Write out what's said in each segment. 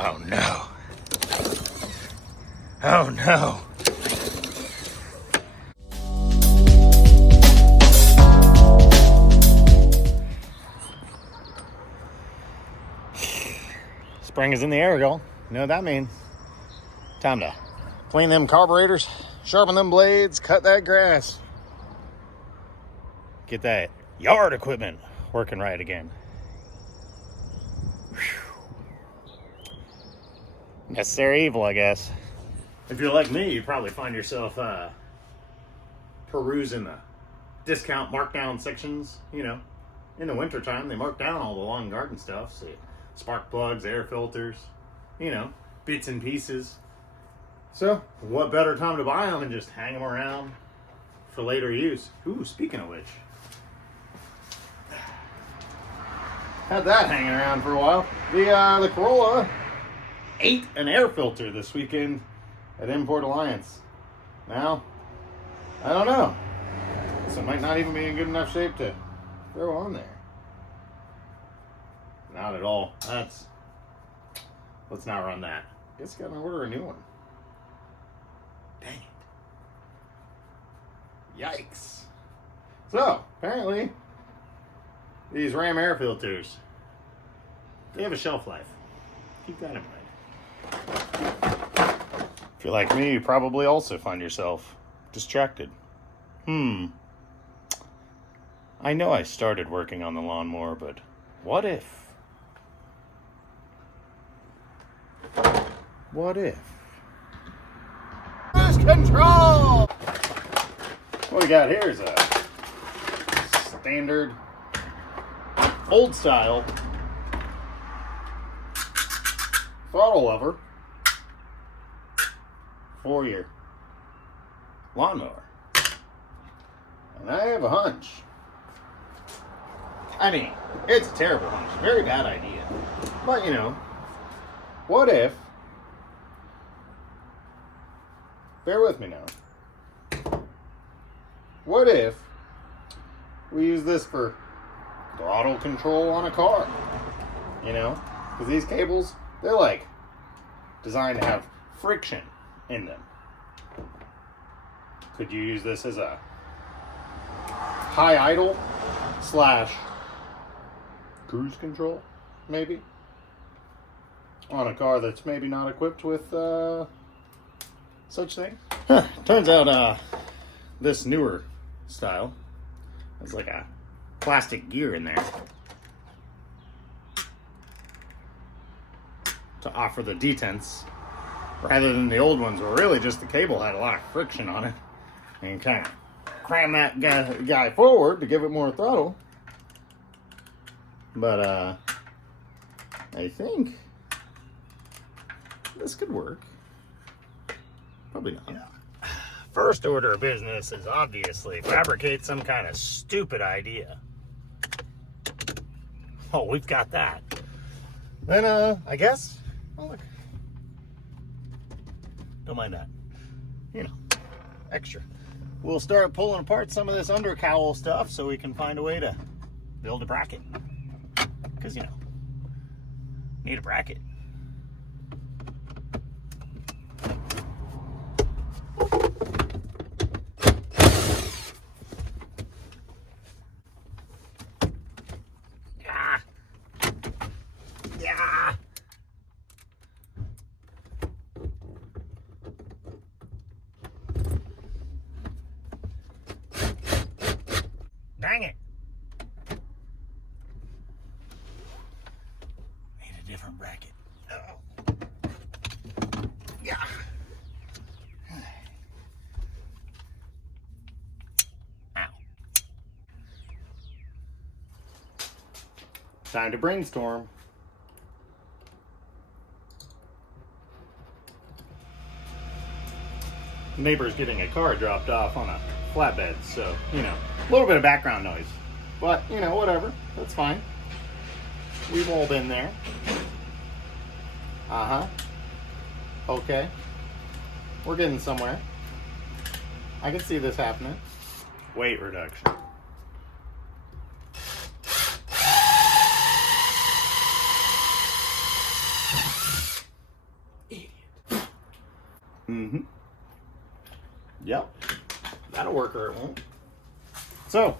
Oh no. Oh no. Spring is in the air, y'all. You know what that means? Time to clean them carburetors, sharpen them blades, cut that grass. Get that yard equipment working right again. Whew. Necessary evil, I guess. If you're like me, you probably find yourself perusing the discount markdown sections. You know, in the wintertime, they mark down all the lawn and garden stuff. So spark plugs, air filters, you know, bits and pieces. So, what better time to buy them and just hang them around for later use? Ooh, speaking of which, had that hanging around for a while. The Corolla ate an air filter this weekend at Import Alliance. Now, I don't know. This one might not even be in good enough shape to throw on there. Not at all. Let's not run that. Guess I gotta order a new one. Dang it. Yikes. So, apparently, these Ram air filters, they have a shelf life. Keep that in mind. If you're like me, you probably also find yourself distracted. I know I started working on the lawnmower, but what if? What if? Cruise control! What we got here is a standard, old style throttle lever for your lawnmower. And I have a hunch. I mean, it's a terrible hunch. Very bad idea. But, you know, what if, bear with me now, what if we use this for throttle control on a car? You know, because these cables, they're like designed to have friction in them. Could you use this as a high idle slash cruise control, maybe, on a car that's maybe not equipped with such thing? Turns out this newer style has like a plastic gear in there to offer the detents, rather than the old ones where really just the cable had a lot of friction on it, and you kind of cram that guy forward to give it more throttle. But I think this could work. Probably not. Yeah. First order of business is obviously fabricate some kind of stupid idea. Oh, we've got that. Then I guess, oh look, don't mind that. You know, extra. We'll start pulling apart some of this undercowl stuff so we can find a way to build a bracket. Because, you know, need a bracket. Yeah. Yeah. Dang it. Need a different bracket. Oh. Yeah. Ow. Time to brainstorm. Neighbor's getting a car dropped off on a flatbed, so, you know, a little bit of background noise. But, you know, whatever. That's fine. We've all been there. Uh-huh. Okay. We're getting somewhere. I can see this happening. Weight reduction. Yep. That'll work or it won't. So,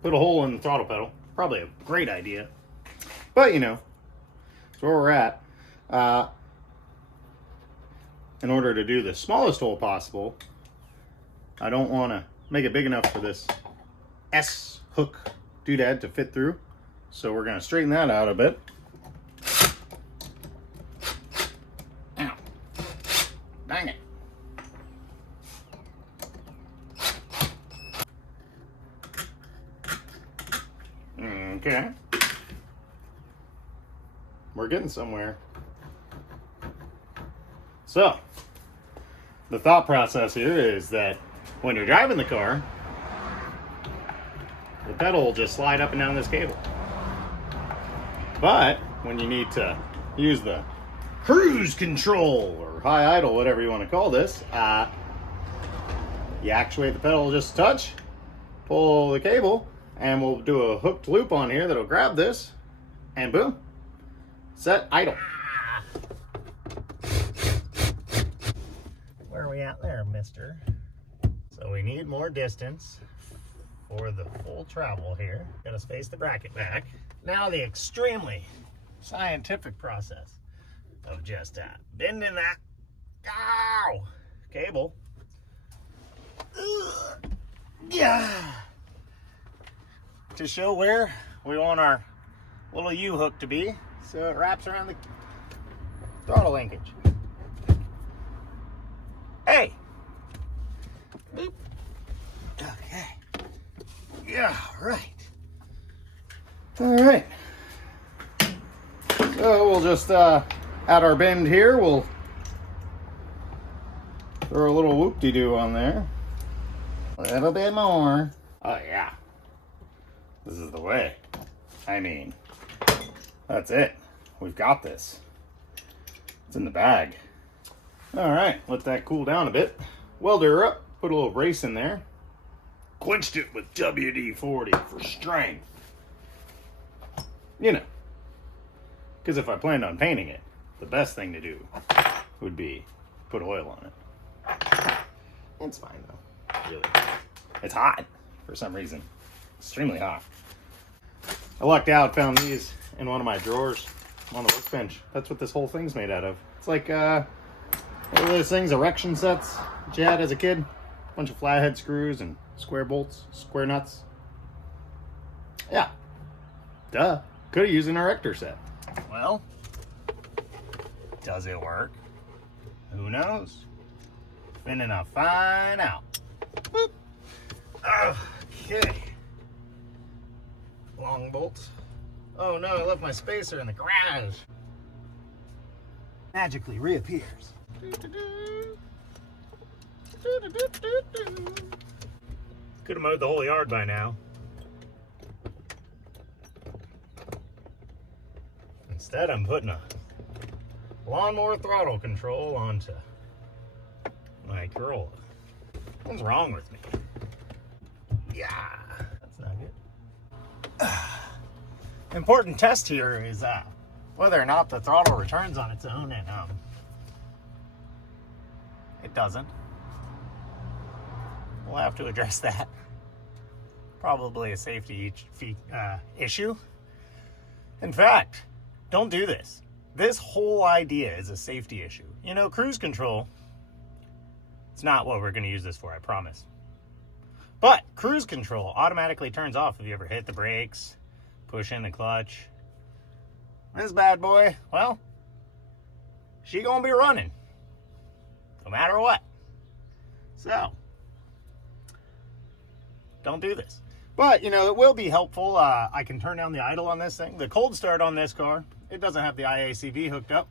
put a hole in the throttle pedal. Probably a great idea. But, you know, that's where we're at. In order to do the smallest hole possible, I don't want to make it big enough for this S hook doodad to fit through. So we're going to straighten that out a bit. Ow. Dang it. Okay. We're getting somewhere. So, the thought process here is that when you're driving the car, the pedal will just slide up and down this cable. But when you need to use the cruise control or high idle, whatever you want to call this, you actuate the pedal just a touch, pull the cable, and we'll do a hooked loop on here that'll grab this, and boom, set idle. Where are we at there, mister? So we need more distance for the full travel here. Gotta space the bracket back. Now the extremely scientific process of just bending that cable. Yeah. To show where we want our little U-hook to be, so it wraps around the throttle linkage. Hey! Boop. Okay. Yeah, right. Alright. So we'll just, at our bend here, we'll throw a little whoop-de-doo on there. A little bit more. Oh, yeah. This is the way. I mean, that's it. We've got this. It's in the bag. All right, let that cool down a bit. Weld her up, put a little brace in there. Quenched it with WD-40 for strength. You know, because if I planned on painting it, the best thing to do would be put oil on it. It's fine though, really. It's hot for some reason. Extremely hot. I lucked out, found these in one of my drawers on the workbench. That's what this whole thing's made out of. It's like, what are those things, erection sets that you had as a kid? A bunch of flathead screws and square bolts, square nuts. Yeah. Duh. Could have used an erector set. Well, does it work? Who knows? Finna find out. Boop. Okay. Long bolts. Oh no, I left my spacer in the garage. Magically reappears. Could have mowed the whole yard by now. Instead, I'm putting a lawnmower throttle control onto my Corolla. What's wrong with me? Yeah, that's not good. Important test here is whether or not the throttle returns on its own, and it doesn't. We'll have to address that. Probably a safety issue. In fact, don't do this. This whole idea is a safety issue. You know, cruise control, it's not what we're going to use this for, I promise. But cruise control automatically turns off if you ever hit the brakes, push in the clutch. This bad boy, well, she gonna be running no matter what. So, don't do this. But, you know, it will be helpful. I can turn down the idle on this thing. The cold start on this car, it doesn't have the IACV hooked up.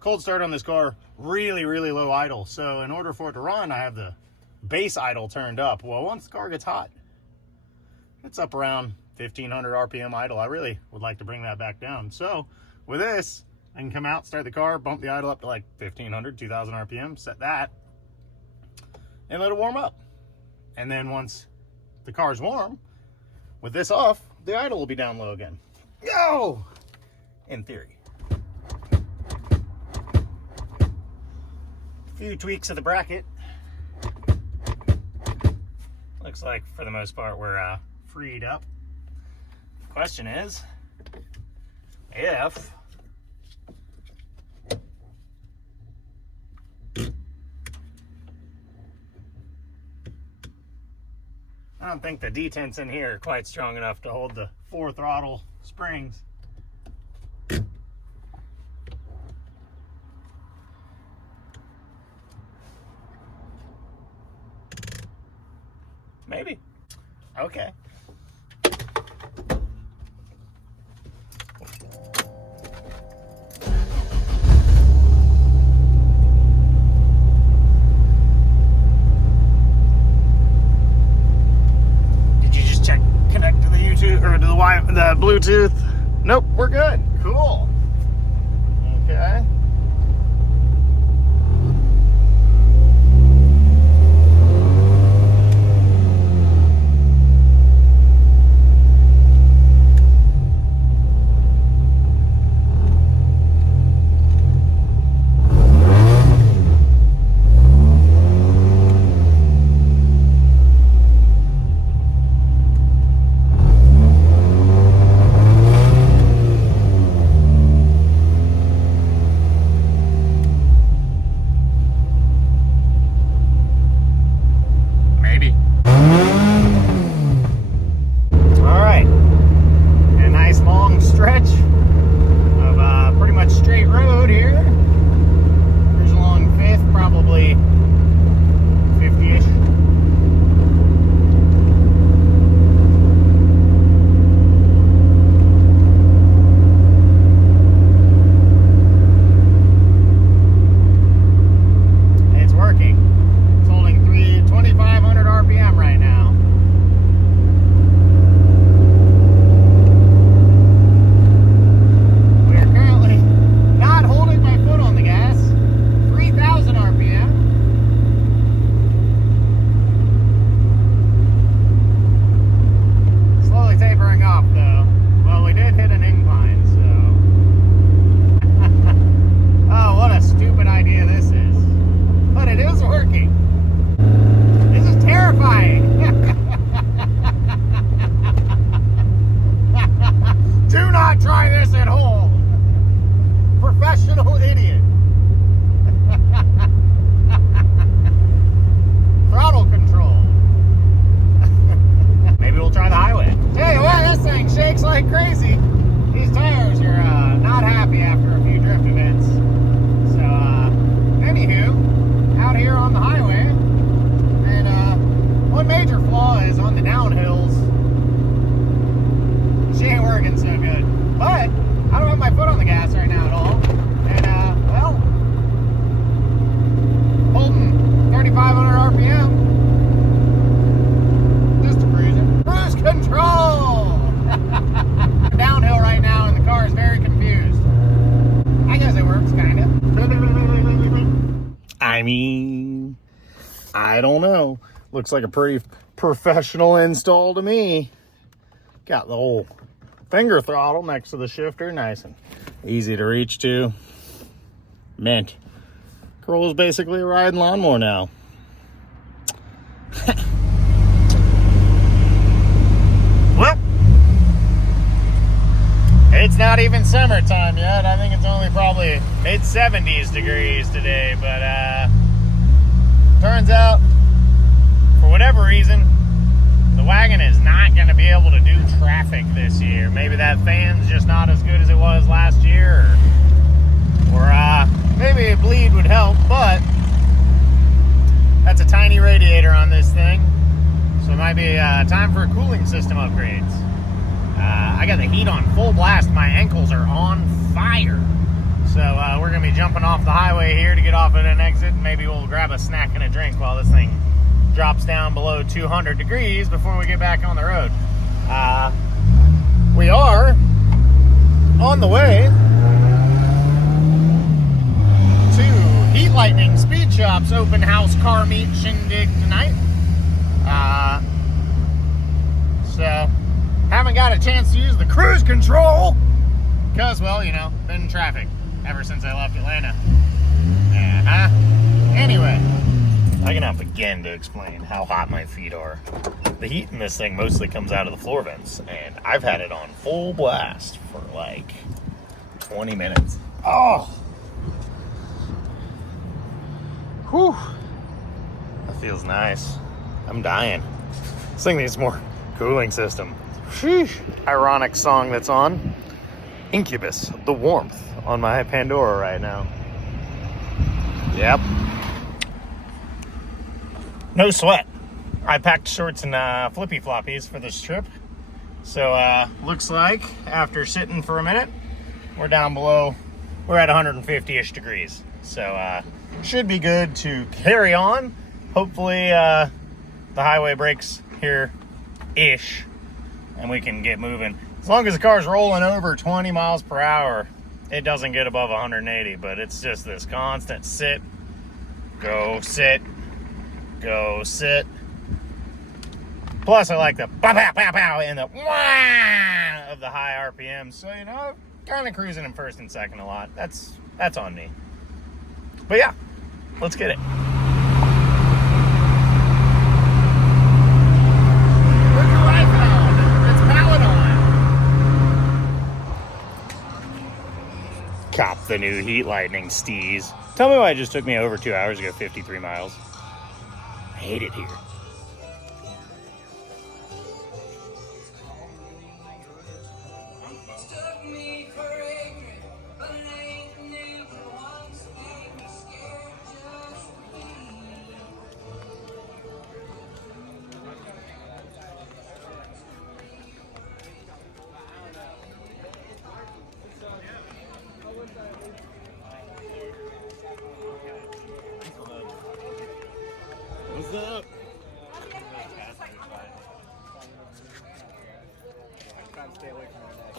Cold start on this car, really, really low idle. So in order for it to run, I have the base idle turned up. Well, once the car gets hot, it's up around 1500 RPM idle. I really would like to bring that back down. So with this, I can come out, start the car, bump the idle up to like 1500, 2000 RPM, set that, and let it warm up. And then once the car's warm, with this off, the idle will be down low again. Go! In theory. A few tweaks of the bracket. Looks like for the most part we're freed up. The question is if I don't think the detents in here are quite strong enough to hold the 4 throttle springs. Maybe. Okay. Did you just check connect to the YouTube or to the Bluetooth? Nope, we're good. Cool. Okay. I mean, I don't know. Looks like a pretty professional install to me. Got the whole finger throttle next to the shifter, nice and easy to reach to. Mint. Corolla's basically a riding lawnmower now. Well, it's not even summertime yet. I think it's only probably mid-70s degrees today, but turns out, for whatever reason, the wagon is not going to be able to do traffic this year. Maybe that fan's just not as good as it was last year, or maybe a bleed would help, but that's a tiny radiator on this thing, so it might be time for a cooling system upgrades. I got the heat on full blast. My ankles are on fire. So we're going to be jumping off the highway here to get off at an exit. Maybe we'll grab a snack and a drink while this thing drops down below 200 degrees before we get back on the road. We are on the way to Heat Lightning Speed Shop's open house car meet shindig tonight. So haven't got a chance to use the cruise control because, well, you know, been in traffic ever since I left Atlanta. Anyway, I cannot begin to explain how hot my feet are. The heat in this thing mostly comes out of the floor vents, and I've had it on full blast for like 20 minutes. Oh! Whew. That feels nice. I'm dying. This thing needs more cooling system. Sheesh. Ironic song that's on. Incubus, The Warmth, on my Pandora right now. Yep. No sweat. I packed shorts and flippy floppies for this trip. So looks like after sitting for a minute, we're down below, we're at 150-ish degrees. So should be good to carry on. Hopefully the highway breaks here-ish and we can get moving. As long as the car's rolling over 20 miles per hour, it doesn't get above 180, but it's just this constant sit, go, sit, go, sit. Plus, I like the pow, pow, pow, pow, and the wah of the high RPM. So, you know, kind of cruising in first and second a lot. That's on me. But yeah, let's get it. Look at what I found. It's Paladon. Cop the new Heat Lightning Steez. Tell me why it just took me over 2 hours to go 53 miles. I hate it here. What's up? I'm trying to stay away from that.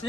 So,